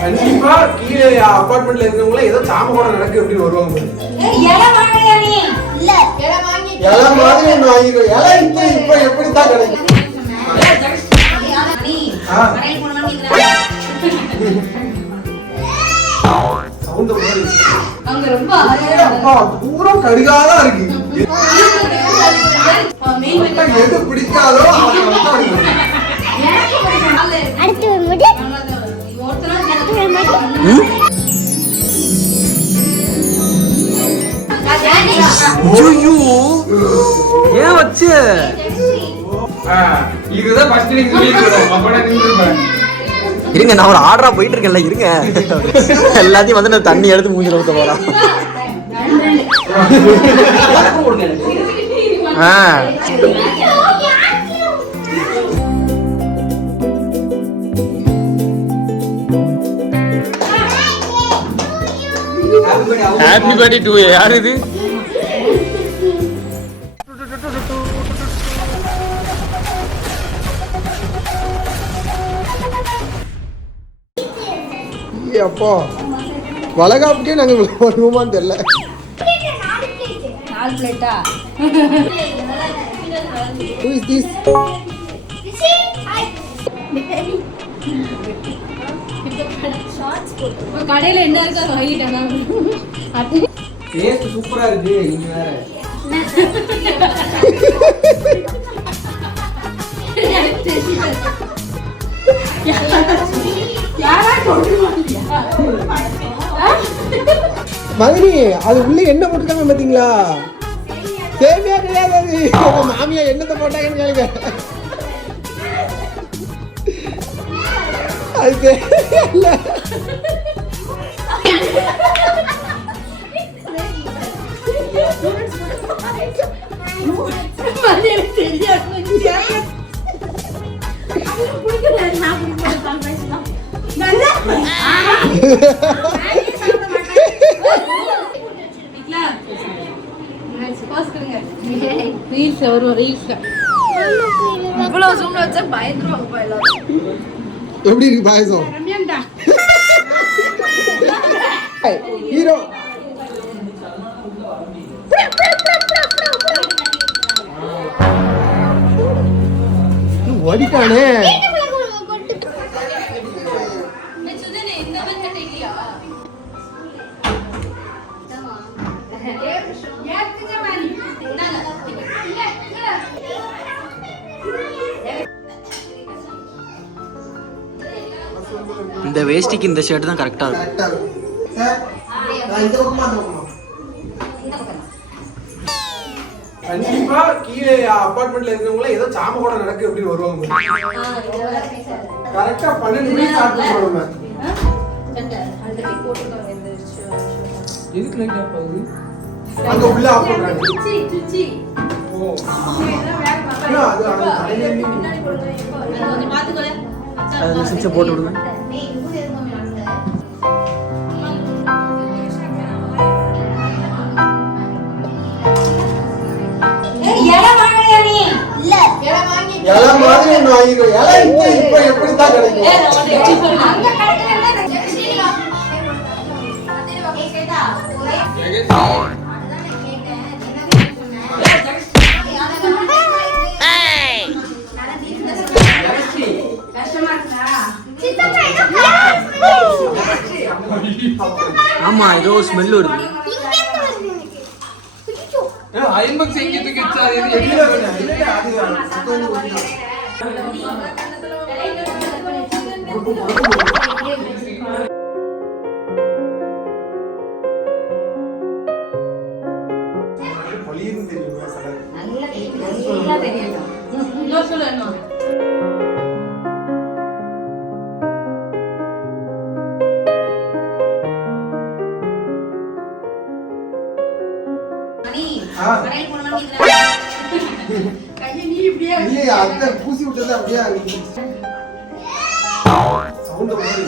கண்டிப்பா கீழே அபார்ட்மெண்ட்ல இருக்கவங்க ஏதோ சாம கூட நடக்கு அப்படின்னு வருவாங்க. இலை மாதிரி ஒண்ணு வாங்கிக்கோ. இலை இப்ப எப்படித்தான் கிடைக்கும்? பூரா கடிகாதான் இருக்கு. எது பிடிக்காதோ ஏன் வச்சு இதுதான் ஃபர்ஸ்ட் நீங்க சொல்லிருக்கணும். அப்ப நான் நின்னுறேன். இருங்க, நான் ஒரு ஆர்டரா போயிட்டு இருக்கேன்ல, இருங்க. எல்லாத்தையும் வந்து நான் தண்ணி எடுத்து மூஞ்சில ஊத்த போறேன். Happy birthday to you. யார் இது? அப்பா வளகாப்புக்கே நாங்க வருவோமான்னு தெரியல. Who is this? கடையில என்ன இருக்கோ அதை வாங்கிட்டாங்க. டேஸ்ட் சூப்பரா இருக்கு. நீங்க வேற மகனி, அது உள்ள என்ன போட்டுருக்காங்க பாத்தீங்களா? சேமியா கிடையாது. மாமியா என்னத்தை போட்டாங்கன்னு கேளுங்க. அது தெரியல. எப்படி இருக்கு பாயசம்? ஹீரோ ஓடிட்டானே. இந்த வேஷ்டிக்கு இந்த ஷர்ட் தான் கரெக்டா இருக்கும். கண்டிப்பா கீழே அபார்ட்மெண்ட்ல இருக்கவங்க ஏதோ சாம கூட நடக்கு அப்படின்னு வருவாங்க. கரெக்டா 12 மணிக்கு ஸ்டார்ட் பண்ணுவாங்க. எதுக்கு லைட் ஆஃப் ஆகுது? அங்க உள்ள ஆஃப் பண்றாங்க. ஓ அது கடையில பின்னாடி போடுங்க. கொஞ்சம் பாத்துக்கோங்க. அதுல சுவிட்ச் போட்டு விடுங்க. இலை மாதிரி ஒண்ணு வாங்கிக்கோ. இலை இப்ப எப்படித்தான் கிடைக்கும்? ஆமா, ஏதோ ஸ்மெல் வருது. ஐம்பக்ஸ் எங்கிட்டு கிச்சா இது எடில வேணா இல்ல அது சுத்தம் ஓடினா பொலியும் தெரியுமா கலர் நல்ல தெரியும். இன்னொரு சொல்லணும். கடையில் போனா கையை நீ இப்படியே இல்ல அத பூசி விட்டது அப்படியே சவுண்ட் வருது.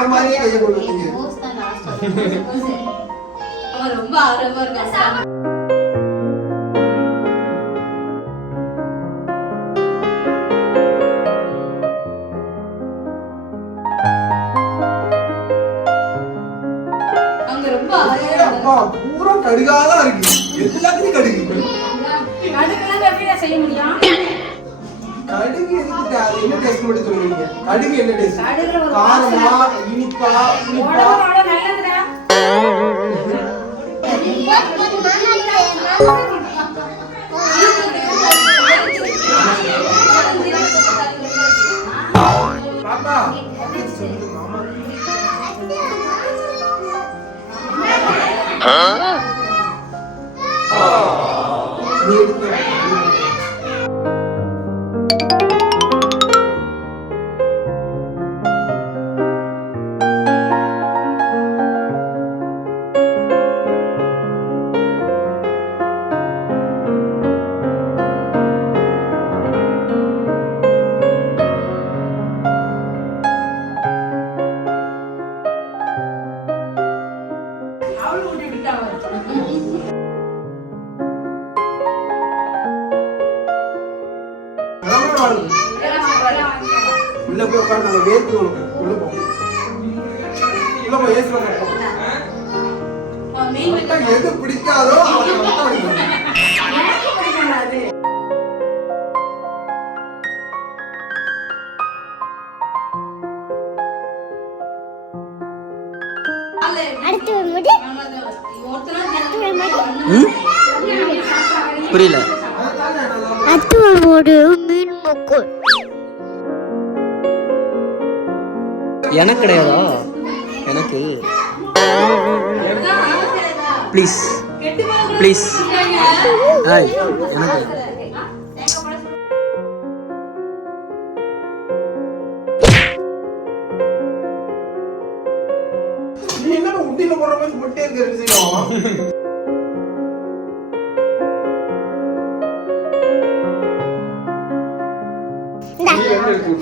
வர மாதிரியே கையை கொடுக்குறீங்க. அவன் ரொம்ப ஆர்வமா இருக்கான். அங்க ரொம்ப ஆர்வமா அப்பா பூரா கடுகாதான் இருக்கு. எல்லாத்துலயும் கடுகு. அதுக்கெல்லாம் எப்படி செய்ய முடியும்? கடுகு எதுக்கு? அது என்ன டேஸ்ட் மட்டும் சொல்லுவீங்க? கடுகு என்ன டேஸ்ட்? கடுகுல ஒரு காரமா, இனிப்பா, புளிப்பா? உடம்பு நல்லதுடா. பாப்பா சொல்லு மாமா. நீ எடுத்து அவளு ஊட்டி விட்டா அவ. உள்ள போய் உட்காந்து நம்ம வேர்த்து உனக்கு உள்ள போ. உள்ள போய் ஏசி போ. மீன் உனக்கு எது பிடிக்காதோ அதை மட்டும் எடுக்கணும். புரியல. எனக்கு கிடையாதா? எனக்கு ப்ளீஸ் ப்ளீஸ். ஹாய் எனக்கு நீ என்ன உண்டியில போற மாதிரி போட்டே இருக்க ரெண்டு செய்யும்.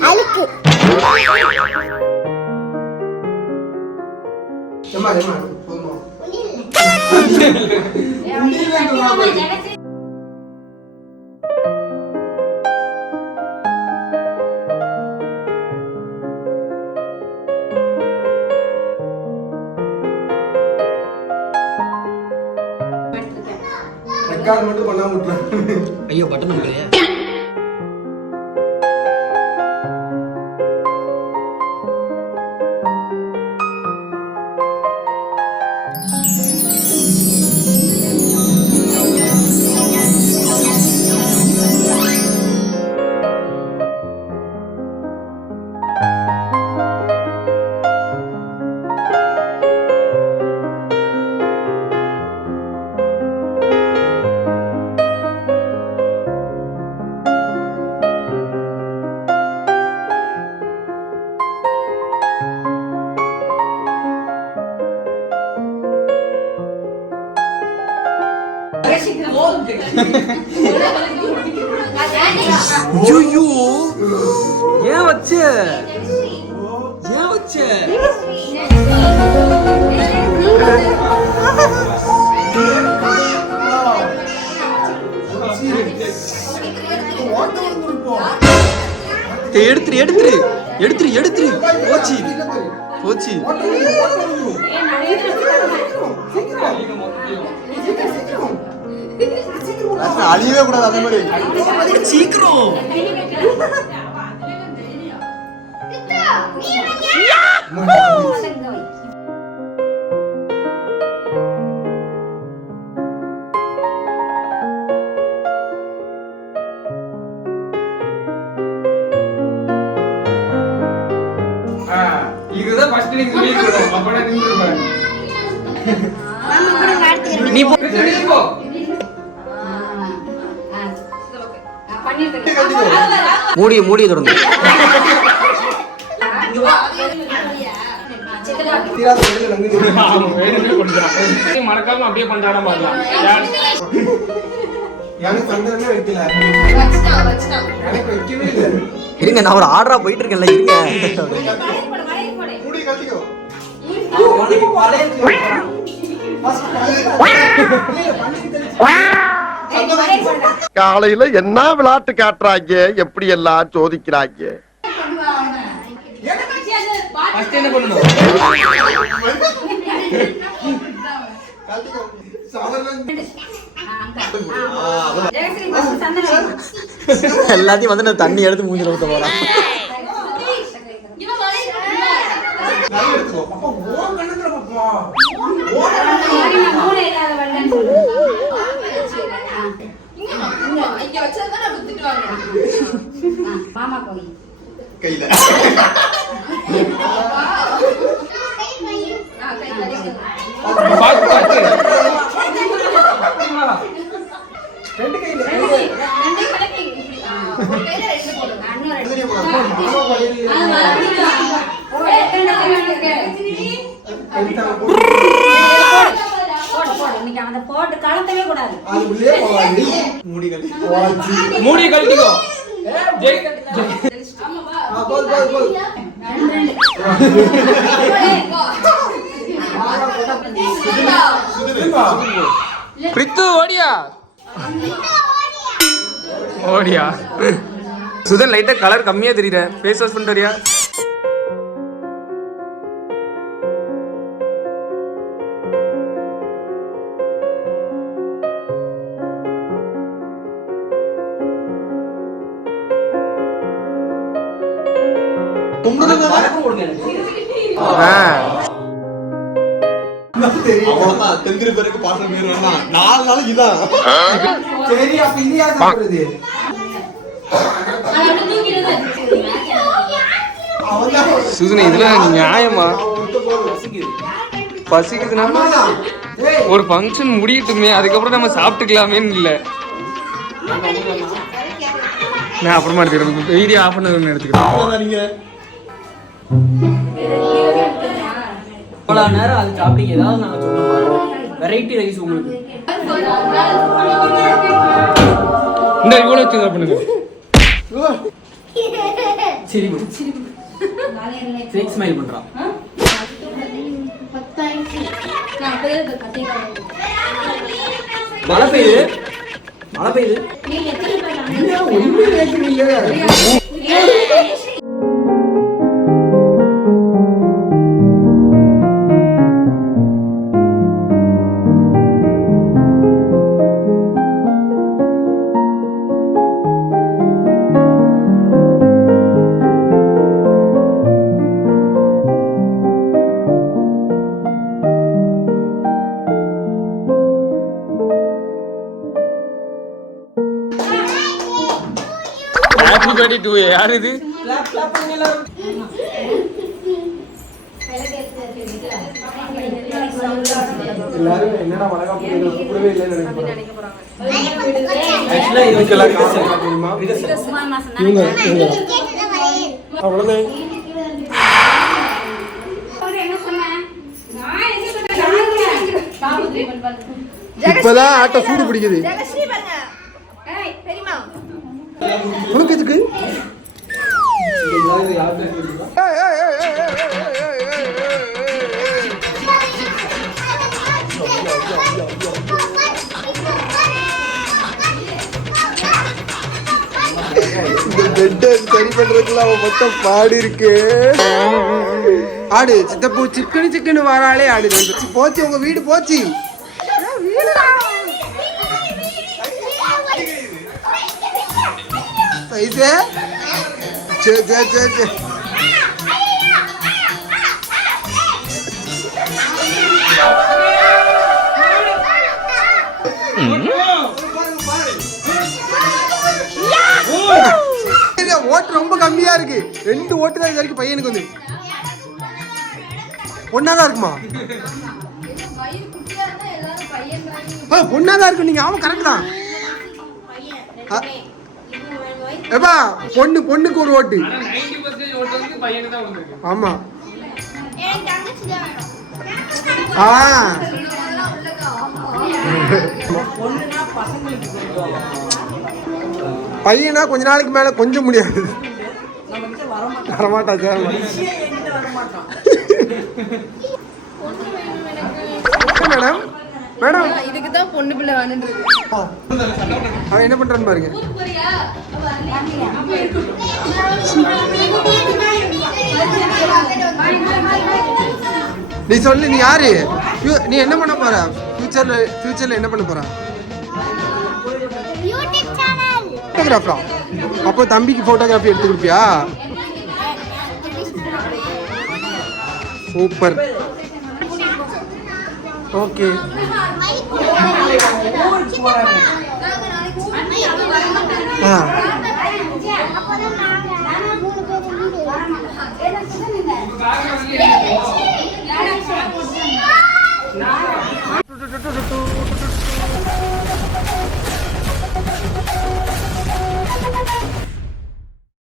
அழுக்கு ஏம்மா ஏம்மா போதுமா? ரெக்கார்ட் மட்டும் பண்ணாம விட்டுறேன். ஐயோ பட்டன் இல்லையா? ஐயோ ஏன் வச்ச? ஏன் வச்ச? எடுத்துரு எடுத்துரு எடுத்துரு எடுத்துரு. போச்சு போச்சு. அழியவே கூடாது அதே மாதிரி சீக்கிரம். இதுதான் ஃபர்ஸ்ட் நீங்க சொல்லிருக்கணும். அப்படா நின்னுடுங்க. நீ போ. போ. மூடி மூடி தொடர்ந்து. மறக்காம அப்படியே பண்றான பாக்கலாம். எனக்கு சந்தனமே வைக்கல. எனக்கு வைக்கவே இல்லை. இருங்க நான் ஒரு ஆர்டரா போயிட்டு இருக்கேன்ல இருங்க. முடி கட்டிக்கோ. உனக்கு பழைய First பள்ளிக்கு தெளிச்சு. காலையில என்ன விளையாட்டு காட்டுறாங்க, எப்படி எல்லாம் சோதிக்கிறாங்க. ஃபர்ஸ்ட் என்ன பண்ணணும்? கட்டிக்கோ. சாவரம். எல்லாத்தையும் வந்து நான் தண்ணி எடுத்து மூஞ்சில ஊத்த போறேன். நல்லா எடுத்துக்கோ. அப்பா ஓ கண்ணத்துல பாப்பா. மாமா போய் கையில. பாத்து பாத்து. ரெண்டு கையில. ரெண்டே கலக்கி இப்படி ஒரு கையில ரெண்டு போடுங்க அண்ணா ரெண்டு மாமா பையன். இன்னைக்கு அந்த போட்டு கலத்தவே கூடாது. அது உள்ளே போவாது. மூடி கட்டி. மூடி கழட்டிக்கோ. ஜெய் போது. சுதிருப்பா. பிரித்து ஓடியா. ஓடியா. சுதன் லைட்டா கலர் கம்மியா தெரியற. ஃபேஸ் வாஷ் பண்ணிட்டு வரியா? அவ்வளவுதான். தெந்திரி பேருக்கு பாசம் பேர் வேணா. 4 நாளைக்கு இதான். சரி அப்ப இது யார் சாப்பிடுறது? அது தூக்கிடுது. அவன்தான். சுதன் இதுல நியாயமா? பசிக்குதுன்னா அம்மாதான். ஏய் ஒரு ஃபங்க்ஷன் முடியட்டுமே, அதுக்கப்புறம் நம்ம சாப்பிட்டுக்கலாமேன்னு இல்லை. நான் அப்புறமா எடுத்துக்கிறேன். வீடியோ ஆஃப் பண்ணதுன்னு எடுத்துக்கிறேன். அவ்வளவுதான் நீங்க. இவ்வளோ நேரம் அது சாப்பிட்டீங்க, ஏதாவது நாங்கள் சொல்லுவோம். வெரைட்டி ரைஸ் உங்களுக்கு. இந்த இவ்வளோ வச்சு பண்ணுங்க. சரி ஃபேக் ஸ்மைல் பண்ணுறான். மழை பெய்யுது. ஒண்ணுமே கேட்கறீங்க. ஹாப்பி பர்த்டே டு யார் இது? எல்லாரும் என்னடா வளகா போறீங்க கூடவே இல்லைன்னு நினைக்கிறேன். ஆக்சுவலாக இதுக்கெல்லாம் காசு தெரியுமா? சுமார் மாசம் இவங்க அவ்வளவுதான். என்ன சொன்னேன்? நான் என்ன சொன்னேன்? பாபு ட்ரீட்மென்ட் பண்ணு. இப்பதான் ஆட்டோ சூடு பிடிக்குது. ஜெகஸ்ரீ பாருங்க. ஏய் பெரியம்மா. உனக்கு எதுக்கு? இந்த பெட்டை சரி பண்றதுக்குள்ள அவன் மொத்தம் பாடி இருக்கு. ஆடு சித்தப்பூ சிக்கனு வராளே ஆடு. போச்சு உங்க வீடு போச்சு. சைஸே சரி ஓட்டு ரொம்ப கம்மியா இருக்கு. 2 ஓட்டு தான் இது வரைக்கும் பையனுக்கு வந்து. பொண்ணாதான் இருக்குமா? பொண்ணாதான் இருக்கு. நீங்க அவன் கரெக்ட் தான். ஏப்பா பொண்ணுக்கு ஒரு ஓட்டு. 90% ஓட்டு வந்து பையனுக்கு தான் வந்திருக்கு. ஆமா. பையனா கொஞ்ச நாளைக்கு மேல கொஞ்சம் முடியாது. வரமாட்டா சார். மேடம் மேடம் இதுக்கு தான் பொண்ணு பிள்ளை வேணுன்றது. அவன் என்ன பண்றான்னு பாருங்க. நீ சொல்லு, நீ யாரு? நீ என்ன பண்ண போற? ஃபியூச்சர்ல என்ன பண்ண போற? YouTube channel. போட்டோகிராஃபரா? அப்போ தம்பிக்கு போட்டோகிராஃபி எடுத்து கொடுப்பியா? சூப்பர். ஓகே.